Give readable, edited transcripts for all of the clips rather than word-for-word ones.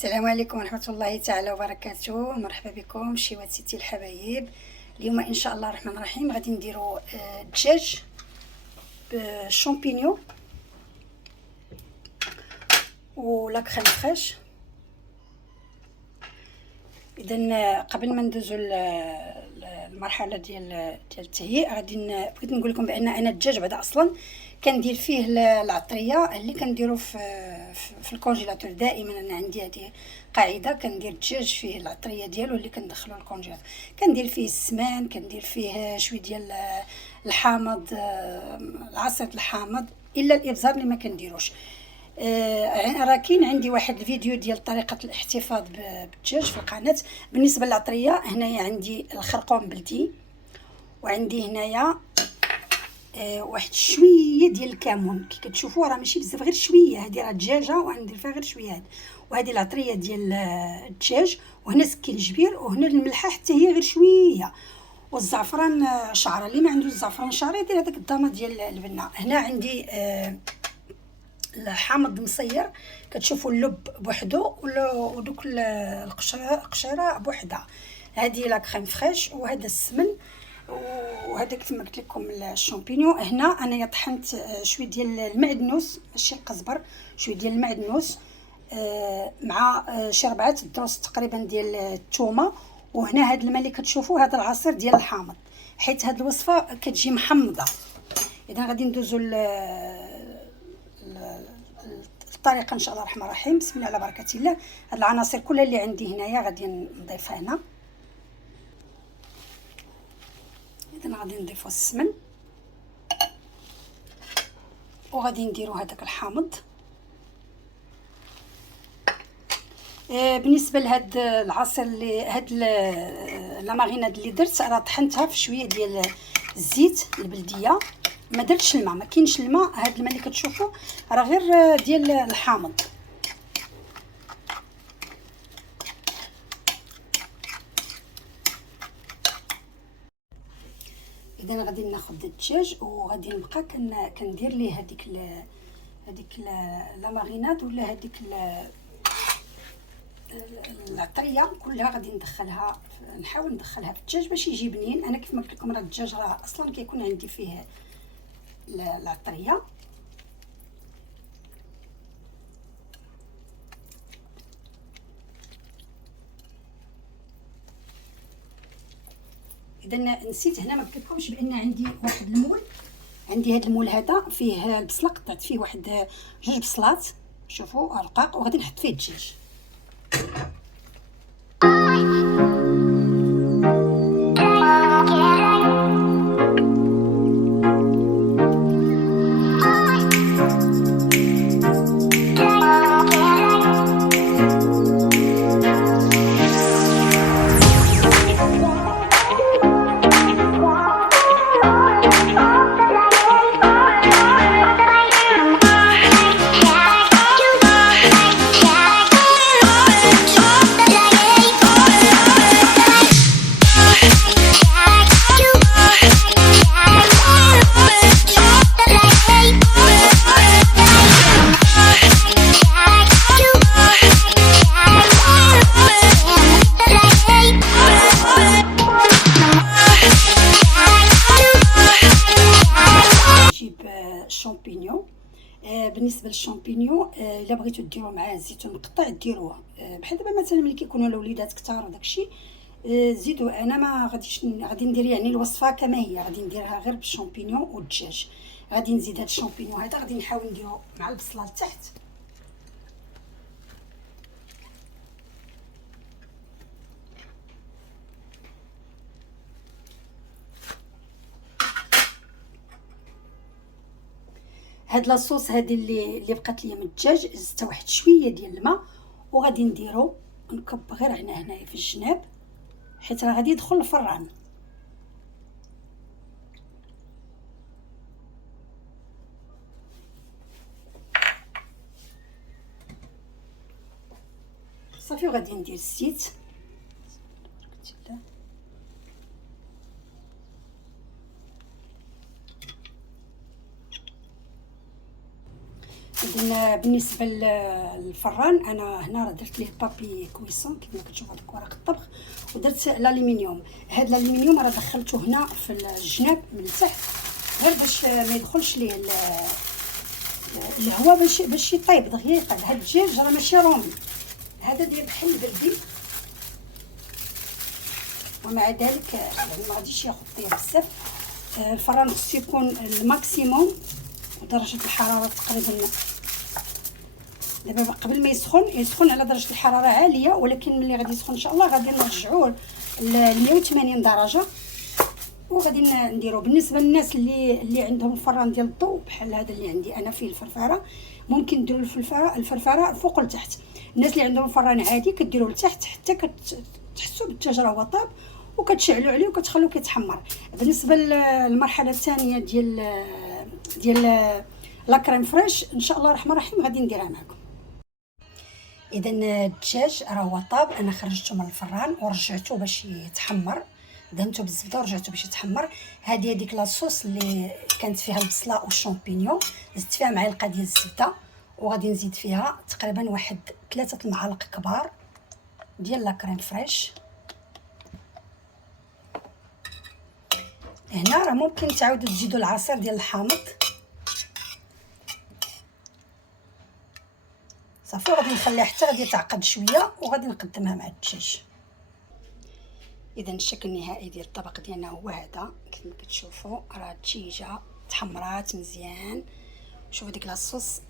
السلام عليكم ورحمة الله تعالى وبركاته. مرحبا بكم شيواتي الحبايب. اليوم ان شاء الله الرحمن الرحيم غادي نديرو دجاج بالشامبينيو ولا كريم فريش. اذا قبل ما ندوزو المرحله ديال التهيئه بغيت نقول لكم بان انا الدجاج بعدا اصلا كندير فيه العطريه اللي كنديرو في الكونجيلاتور. دائما انا عندي هذه قاعده، كندير الدجاج فيه العطريه ديالو اللي كندخلو الكونجيلاتور. كندير فيه السمان، كندير فيه شويه ديال الحامض، عصير الحامض، الا الابزار اللي ما كنديروش. راه كاين عندي واحد الفيديو ديال طريقه الاحتفاظ بالدجاج في القناه. بالنسبه للعطريه هنايا عندي الخرقوم بلدي، وعندي هنايا واحد شويه ديال الكمون. كي كتشوفوا راه ماشي بزاف، غير شويه. هذه راه دجاجه وغندير فيها غير شويه هاد. وهذه العطريه ديال الدجاج، وهنا سكينجبير، وهنا الملحه حتى هي غير شويه، والزعفران شعره. اللي ما عندوش الزعفران شعره يدير هذاك الضامه ديال البنه. هنا عندي الحامض مصير، كتشوفوا اللب بوحدو ودوك القشيره بوحدها. هذه لا كريم فريش، وهذا السمن، وهذا كما قلت لكم الشامبينيون. هنا انا طحنت شويه ديال المعدنوس، ماشي القزبر، شويه ديال المعدنوس مع شي 4 دروس تقريبا ديال الثومه. وهنا هذا الماء اللي كتشوفوا هذا العصير ديال الحامض، حيت هذه الوصفه كتجي محمضه. اذا غادي ندوزو الطريقه ان شاء الله الرحمن الرحيم. بسم الله على بركه الله. هاد العناصر كلها اللي عندي هنايا غادي نضيفها هنا. اذا غادي نضيفو السمن، وغادي نديرو هذاك الحامض. بالنسبه لهاد العصير اللي هاد لا ماريناد اللي درت، راه طحنتها في شويه ديال الزيت البلديه، ما درتش الماء، ما كاينش الماء. هاد الماء اللي كتشوفوا راه غير ديال الحامض. اذا غادي ناخذ الدجاج وغادي نبقى كندير ليه هذيك لا ماريناد ولا هذيك العطريه كلها. غادي ندخلها، نحاول ندخلها في الدجاج باش يجي بنين. انا كيف ما قلت لكم راه الدجاج راه اصلا كيكون عندي فيه العطريه. اذا نسيت هنا ما قلت لكمش بان عندي واحد المول. عندي هذا المول هذا فيه البصله، قطعت فيه واحد 2 بصلات، شوفوا رقاق، وغادي نحط فيه الدجاج. الشامبينيون. بالنسبه للشامبينيون الا بغيتو ديروا معاه الزيتون مقطع ديروه. بحال دابا مثلا ملي كيكونوا الاوليدات كثار وداكشي زيدوا. انا ما غاديش، غادي ندير يعني الوصفه كما هي، غادي نديرها غير بالشامبينيون والدجاج. غادي نزيد هذا الشامبينيون هذا، غادي نحاول نديرو مع البصله لتحت. هاد لاصوص هذه اللي بقات ليا من الدجاج، زدت واحد شويه ديال الماء، وغادي نديرو نكب غير هنايا في الجناب، حيت راه غادي يدخل الفران. صافي، وغادي ندير الزيت. غادي إذن بالنسبه للفران انا هنا راه درت ليه بابي كويسون كما كتشوفوا هذاك ورق الطبخ، ودرت الالومنيوم. هذا الالومنيوم راه دخلته هنا في الجناب من التحت غير باش ما يدخلش ليه الهواء باش يطيب دغيا يقاد. هذا الدجاج راه ماشي رومي، هذا ديال بحال البردي، ومع ذلك يعني ما غاديش ياخذ طيب بزاف. الفران خصو يكون الماكسيموم درجه الحراره تقريبا دابا قبل ما يسخن على درجه الحراره عاليه، ولكن ملي غادي يسخن ان شاء الله غادي نرجعوه ل 180 درجه وغادي نديرو. بالنسبه للناس اللي عندهم الفران ديال الضوء بحال هذا اللي عندي انا فيه الفرفره، ممكن ديروا الفرفره فوق لتحت. الناس اللي عندهم فران عادي كديروه لتحت حتى كتحسوا بالدجاج راه هو طاب، وكتشعلوا عليه وكتخلوه كيتحمر. بالنسبه للمرحله الثانيه ديال لا كريم فريش ان شاء الله الرحمن الرحيم غادي نديرها معكم. اذا الدجاج راه هو طاب، انا خرجته من الفران ورجعته باش يتحمر، دهنته بالزبده ورجعته باش يتحمر. هذه هذيك لاصوص اللي كانت فيها البصله والشامبينيون، زدت فيها معلقه ديال الزبده، وغادي نزيد فيها تقريبا واحد 3 المعالق كبار ديال لا كريم فريش. هنا راه ممكن تعاودوا تزيدوا العصير ديال الحامض صافي. غادي نخليها حتى غادي تعقد شويه وغادي نقدمها مع الدجاج. اذا الشكل النهائي ديال الطبق ديالنا هو هذا كما كتشوفوا، راه الدجاجه تحمرات مزيان. شوفوا ديك لاصوص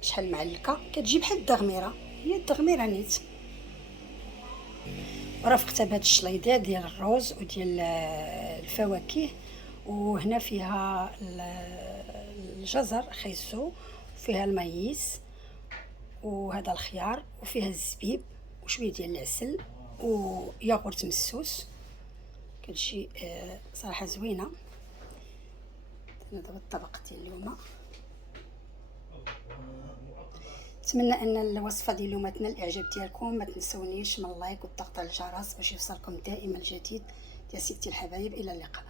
شحال معلكه، كتجي بحال الدغميره، هي الدغميره نيت. ورافقتها بهاد الشليضات ديال الروز وديال الفواكه، وهنا فيها الجزر خيزو، وفيها المايس، وهذا الخيار، وفيها الزبيب، وشويه ديال العسل، وياغورت مسوس. كتجي صراحه زوينه. هذا الطبق ديال اليوم. نتمنى ان الوصفه ديال اليوم تنال الاعجاب ديالكم. ما تنسونيش من اللايك والضغط على الجرس باش يوصلكم دائما الجديد ديال سيدتي الحبايب. الى اللقاء.